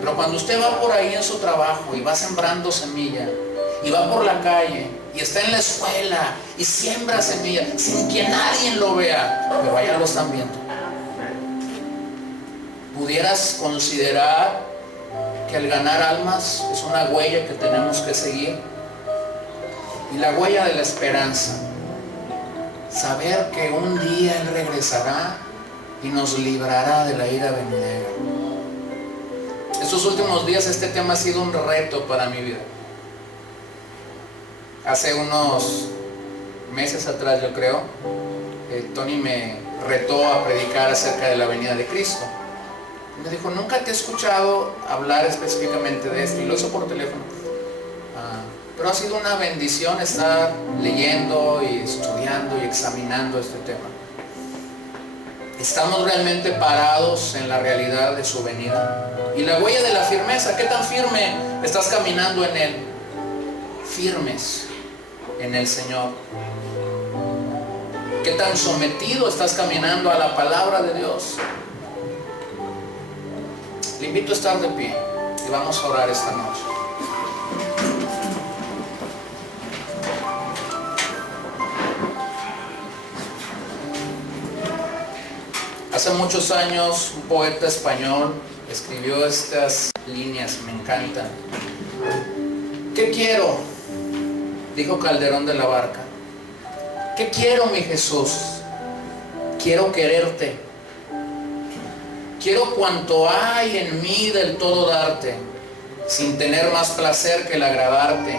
Pero cuando usted va por ahí en su trabajo y va sembrando semilla, y va por la calle y está en la escuela y siembra semilla sin que nadie lo vea, pero allá lo están viendo, ¿pudieras considerar que el ganar almas es una huella que tenemos que seguir? Y la huella de la esperanza, saber que un día Él regresará y nos librará de la ira venidera. Estos últimos días este tema ha sido un reto para mi vida. Hace unos meses atrás, yo creo, Tony me retó a predicar acerca de la venida de Cristo. Me dijo, nunca te he escuchado hablar específicamente de esto, y lo hizo por teléfono. Pero ha sido una bendición estar leyendo y estudiando y examinando este tema. ¿Estamos realmente parados en la realidad de su venida? Y la huella de la firmeza, ¿qué tan firme estás caminando en Él? Firmes en el Señor. ¿Qué tan sometido estás caminando a la palabra de Dios? Le invito a estar de pie y vamos a orar esta noche. Hace muchos años un poeta español escribió estas líneas, me encantan. ¿Qué quiero?, dijo Calderón de la Barca. ¿Qué quiero, mi Jesús? Quiero quererte. Quiero cuanto hay en mí del todo darte, sin tener más placer que el agradarte,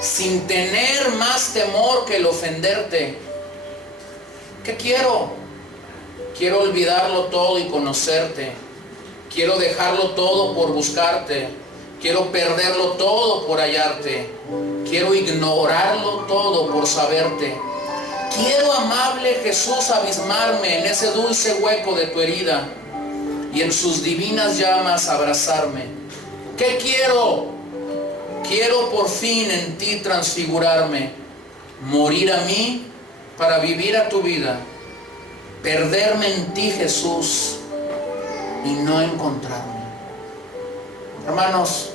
sin tener más temor que el ofenderte. ¿Qué quiero? Quiero olvidarlo todo y conocerte. Quiero dejarlo todo por buscarte. Quiero perderlo todo por hallarte. Quiero ignorarlo todo por saberte. Quiero, amable Jesús, abismarme en ese dulce hueco de tu herida y en sus divinas llamas abrazarme. ¿Qué quiero? Quiero por fin en ti transfigurarme, morir a mí para vivir a tu vida, perderme en ti, Jesús, y no encontrarme. Hermanos,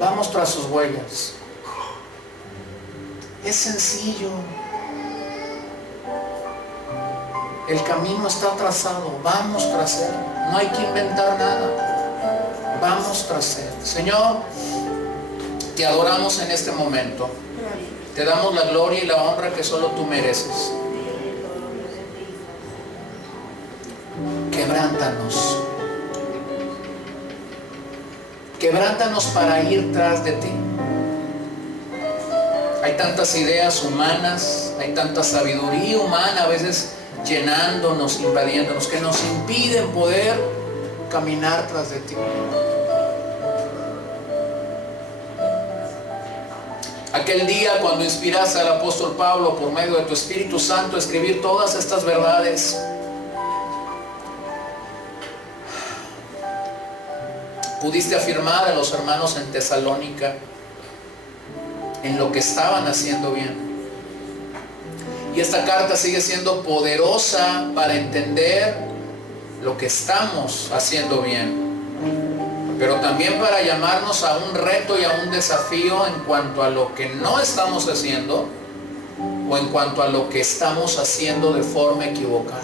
vamos tras sus huellas. Es sencillo. El camino está trazado. Vamos tras él. No hay que inventar nada. Vamos tras él. Señor, Te adoramos en este momento. Te damos la gloria y la honra que solo tú mereces. Quebrántanos. Quebrántanos para ir tras de ti. Hay tantas ideas humanas, hay tanta sabiduría humana a veces llenándonos, invadiéndonos, que nos impiden poder caminar tras de ti. Aquel día cuando inspiraste al apóstol Pablo por medio de tu Espíritu Santo a escribir todas estas verdades, pudiste afirmar a los hermanos en Tesalónica en lo que estaban haciendo bien. Y esta carta sigue siendo poderosa para entender lo que estamos haciendo bien, pero también para llamarnos a un reto y a un desafío en cuanto a lo que no estamos haciendo o en cuanto a lo que estamos haciendo de forma equivocada.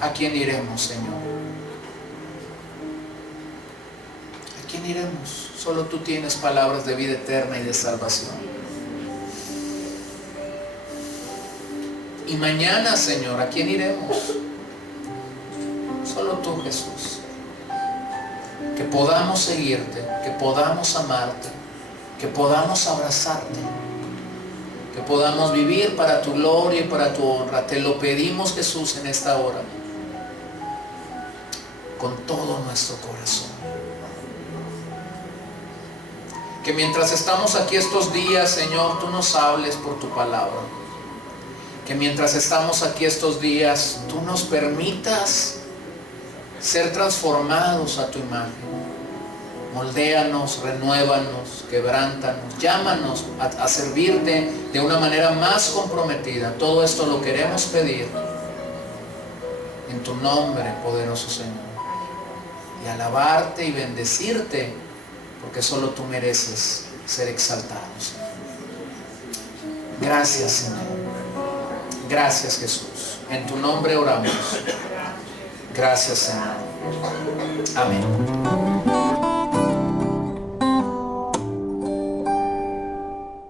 ¿A quién iremos, Señor? ¿A quién iremos? Solo tú tienes palabras de vida eterna y de salvación. Y mañana, Señor, ¿a quién iremos? Solo tú, Jesús. Que podamos seguirte, que podamos amarte, que podamos abrazarte, que podamos vivir para tu gloria y para tu honra. Te lo pedimos, Jesús, en esta hora, con todo nuestro corazón. Que mientras estamos aquí estos días, Señor, tú nos hables por tu palabra. Que mientras estamos aquí estos días, tú nos permitas ser transformados a tu imagen. Moldéanos, renuévanos, quebrántanos, llámanos a servirte de una manera más comprometida. Todo esto lo queremos pedir en tu nombre, poderoso Señor. Y alabarte y bendecirte, porque solo tú mereces ser exaltado, Señor. Gracias, Señor. Gracias, Jesús. En tu nombre oramos. Gracias, Señor. Amén.